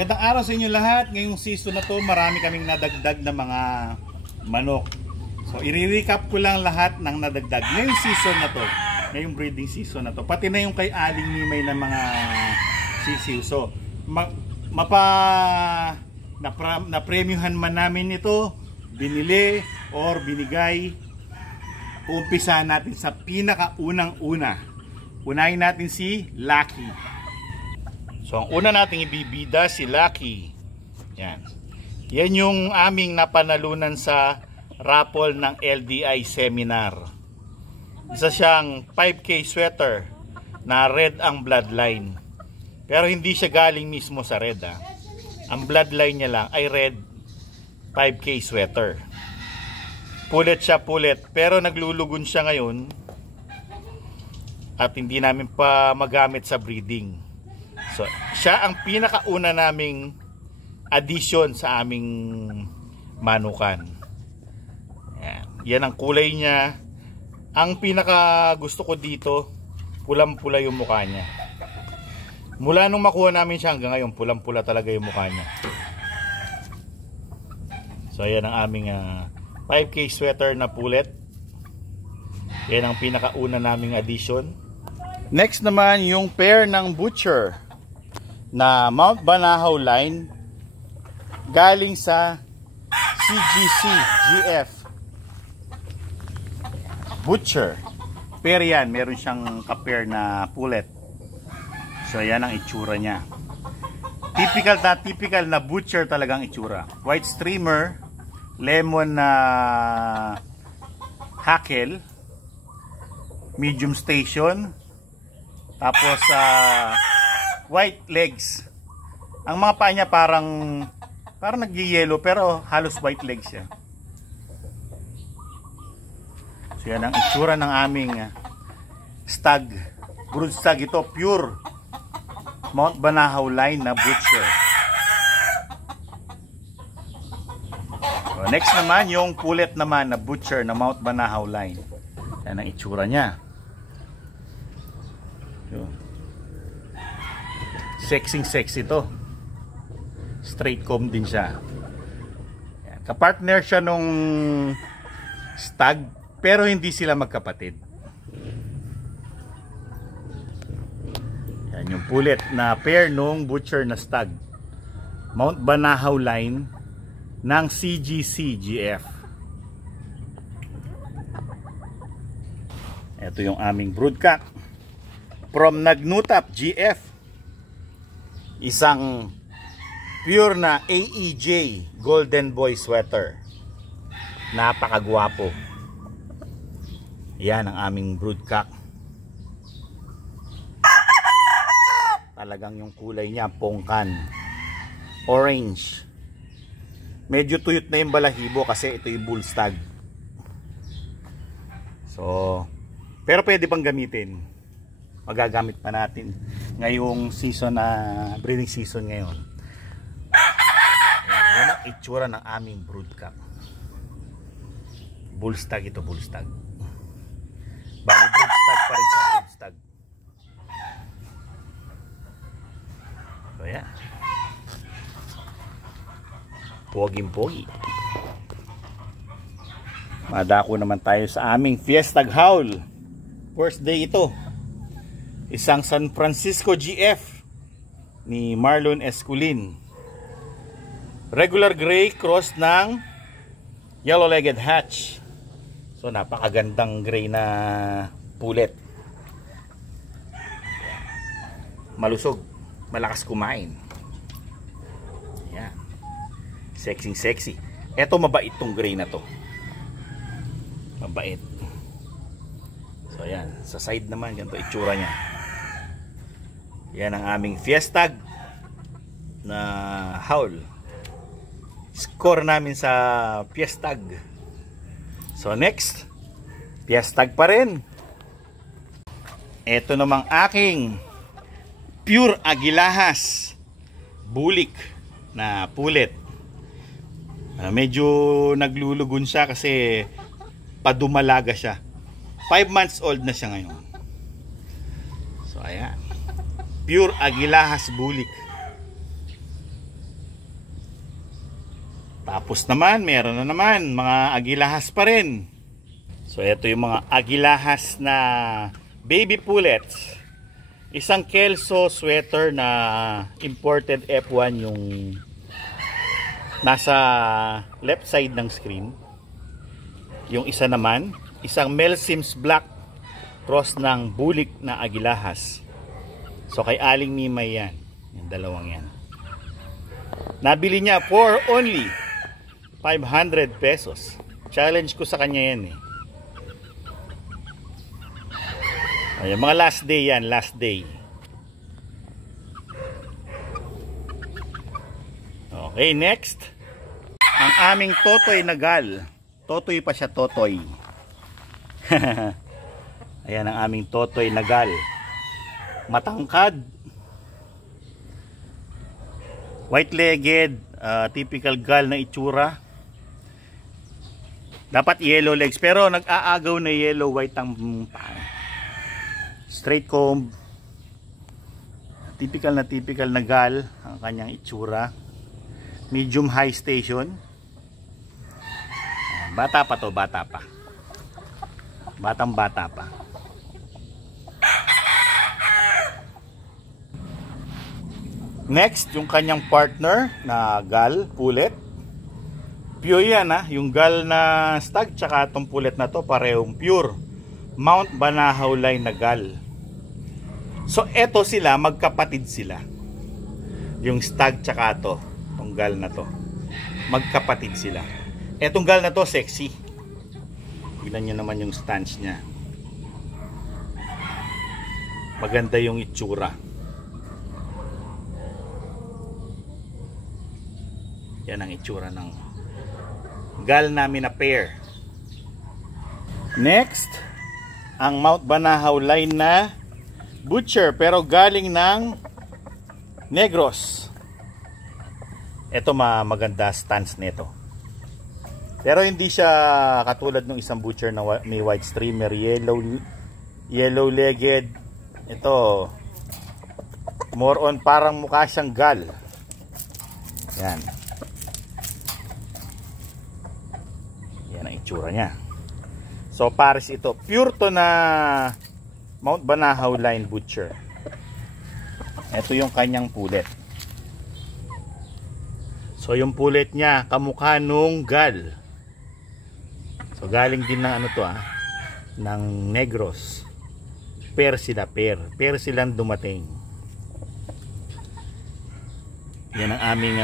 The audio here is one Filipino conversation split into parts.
Magandang araw sa inyo lahat. Ngayong season na to, marami kaming nadagdag na mga manok. So, i-recap ko lang lahat ng nadagdag ngayong season na to. Ngayong breeding season na to. Pati na yung kay Aling Mimay na mga sisiw. So, na-premiuhan man namin ito, binili or binigay. Uumpisahan natin sa pinakaunang-una. Unahin natin si Lucky. So, ang una nating ibibida si Lucky. Yan. Yan yung aming napanalunan sa raffle ng LDI seminar. Isa siyang 5K sweater na red ang bloodline. Pero hindi siya galing mismo sa red. Ang bloodline niya lang ay red 5K sweater. Pulet siya, pulet. Pero naglulugon siya ngayon at hindi namin pa magamit sa breeding. So, siya ang pinakauna naming addition sa aming manukan. Yan ang kulay niya. Ang pinaka gusto ko dito, pulang-pula yung mukha niya. Mula nung makuha namin siya hanggang ngayon, pulang-pula talaga yung mukha niya. So, yan ang aming 5K sweater na pulet. Yan ang pinakauna naming addition. Next naman yung pair ng Butcher na Mount Banahaw line galing sa CGC GF. Butcher pair yan, meron siyang ka-pair na pulet. So yan ang itsura niya. Typical na Butcher talagang itsura. White streamer, lemon na hackle, medium station, tapos white legs. Ang mga paa niya parang nag-yellow pero halos white legs siya. So yan ang itsura ng aming stag. Brood stag ito, pure Mount Banahaw line na Butcher. So, next naman yung pulet naman na Butcher na Mount Banahaw line. Yan ang itsura niya. So, sexy to. Straight comb din siya. Yan. Kapartner siya nung stag pero hindi sila magkapatid. Yan yung pulet na pair nung Butcher na stag. Mount Banahaw line ng CGC GF. Ito yung aming broodcock from Nagnutap GF. Isang pure na AEJ Golden Boy sweater. Napakagwapo. Yan ang aming broodcock. Talagang yung kulay niya pongkan, orange. Medyo tuyot na yung balahibo kasi ito yung bull stag. So, pero pwede pang gamitin. Magagamit pa natin ngayong season na breeding season ngayon. Yan ang itsura ng aming broodcock. Bullstag ito, bullstag. Bali broodstag pa rin sa broodstag. So yan. Poging-pogi. Madako naman tayo sa aming Fiestag Howl. First day ito. Isang San Francisco GF ni Marlon Esculin. Regular gray cross ng yellow-legged hatch. So napakagandang gray na pulet. Malusog, malakas kumain. Yan. Sexy. Ito mabait tong gray na to. Mabait. So yan, sa side naman ganito itsura niya. Yan ang aming Fiestag na howl. Score namin sa Fiestag. So next, Fiestag pa rin. Ito namang aking pure Agilahas bulik na pulet. Medyo naglulugon siya kasi padumalaga siya. 5 months old na siya ngayon. So ayan, pure Agilahas bulik. Tapos naman, meron na naman mga agilahas pa rin. So ito yung mga agilahas na baby pullets. Isang Kelso sweater na imported F1 yung nasa left side ng screen. Yung isa naman, isang Mel Sims Black cross ng bulik na agilahas. So kay Aling Mimay yan. Yung dalawang yan. Nabili niya for only 500 pesos. Challenge ko sa kanya yan eh. Ayan, mga last day yan, last day. Okay, next. Ang aming totoy na gal. Totoy pa siya, totoy. Ayan ang aming totoy na gal. Matangkad. White-legged, typical gal na itsura. Dapat yellow legs, pero nag-aagaw na yellow-white ang paa. Straight comb. Typical na gal ang kanyang itsura. Medium high station. Bata pa to, bata pa. Batang bata pa. Next, yung kanyang partner na gal, pullet. Pure yan ha, yung gal na stag tsaka itong pullet na to parehong pure. Mount Banahaw line na gal. So eto sila, magkapatid sila. Yung stag tsaka to, itong gal na to. Magkapatid sila. Etong gal na to, sexy. Tignan nyo naman yung stance nya. Maganda yung itsura. Yan ang itsura ng gal namin na pair. Next, ang Mount Banahaw line na butcher pero galing ng Negros. Ito maganda stance nito. Pero hindi siya katulad ng isang butcher na may white streamer, yellow legged. Ito more on parang mukha siyang gal. Yan. Yan ang itsura niya. So pares ito. Pure to na Mount Banahaw line butcher. Ito yung kanyang pullet. So yung pullet niya kamukha nung gal. So galing din ng ano to ng Negros. Pair sila, pair silang dumating. Yan ang aming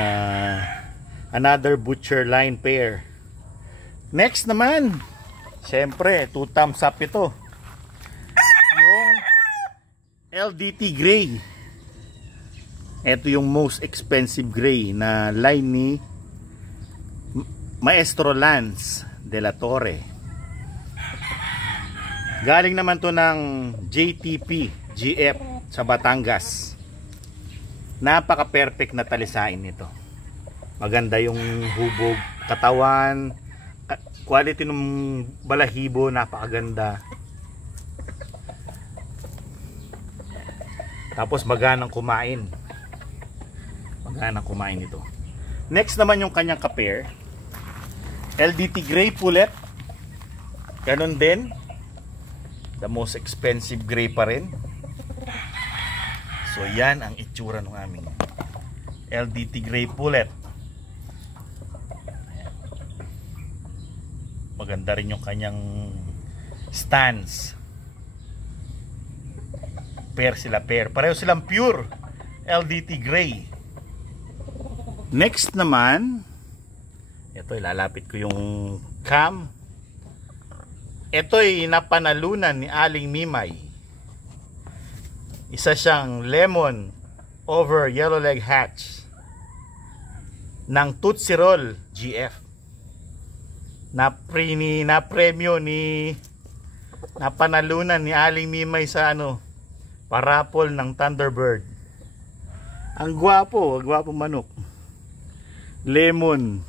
another butcher line pair. Next naman, syempre 2 thumbs up ito. Yung LDT gray. Ito yung most expensive gray na line ni Maestro Lance de la Torre. Galing naman to ng JTP GF sa Batangas. Napaka perfect na talisain nito. Maganda yung hubog, katawan, quality ng balahibo, napakaganda. Tapos maganang kumain. Maganang kumain ito. Next naman yung kanyang ka-pair. LDT gray pullet. Ganon din. The most expensive gray pa rin. So yan ang itsura ng aming LDT gray pullet. Maganda rin yung kanyang stance. Pair sila, pair. Pareho silang pure LDT gray. Next naman, ito ilalapit ko yung cam. Ito'y napanalunan ni Aling Mimay. Isa siyang lemon over yellow leg hatch ng Tootsie Roll GF. Na-premyo ni napanalunan ni Aling Mimay sa parapol ng Thunderbird. Ang gwapo manok. Lemon.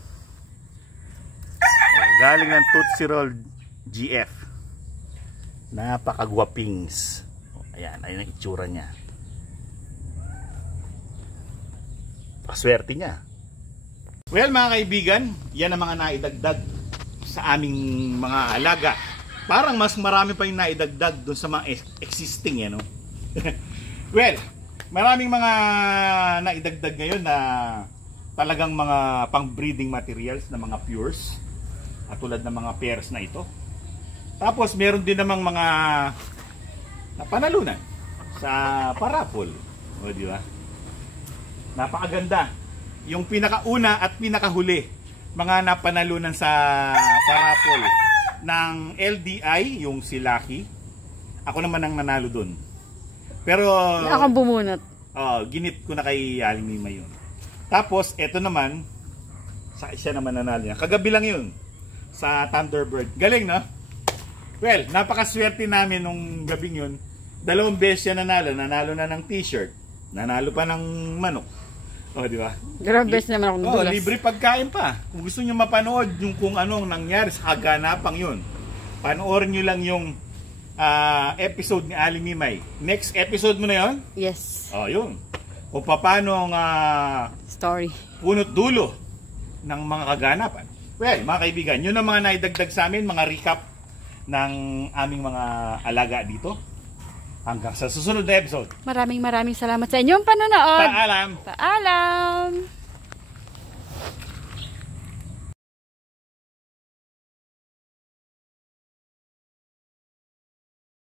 Galing ng Tootsie Roll GF. Napakagwapings. Ayan, ayun ang itsura niya. Paswerte niya. Well mga kaibigan, yan ang mga naidagdag sa aming mga alaga. Parang mas marami pa yung naidagdag dun sa mga existing, no? Well, maraming mga naidagdag ngayon na talagang mga pang-breeding materials na mga pures, katulad ng mga pairs na ito. Tapos meron din namang mga napanalunan sa parapol. O, di ba? Napakaganda. Yung pinakauna at pinakahuli, mga napanalunan sa parapol ng LDI, yung si Lucky. Ako naman ang nanalo dun. Pero Ako bumunot. ginit ko na kay Aling Mima yun. Tapos eto naman, siya naman nanalo niya. Kagabi lang yun sa Thunderbird. Galing, no? Well, napakaswerte namin nung gabing yun. 2 beses siya nanalo. Nanalo na ng t-shirt. Nanalo pa ng manok. O, di ba? Dalawang beses naman ako nadulas. Libre pagkain pa. Kung gusto niyo mapanood yung kung anong nangyari sa kaganapang yun, panoorin niyo lang yung episode ni Aling Mimay. Next episode mo na yun? Yes. Yun. Kung paano Story. punot dulo ng mga kaganapan. Well, mga kaibigan, yun ang mga naidagdag sa amin, mga recap ng aming mga alaga dito. Hanggang sa susunod na episode. Maraming salamat sa inyong panonood. Paalam! Paalam!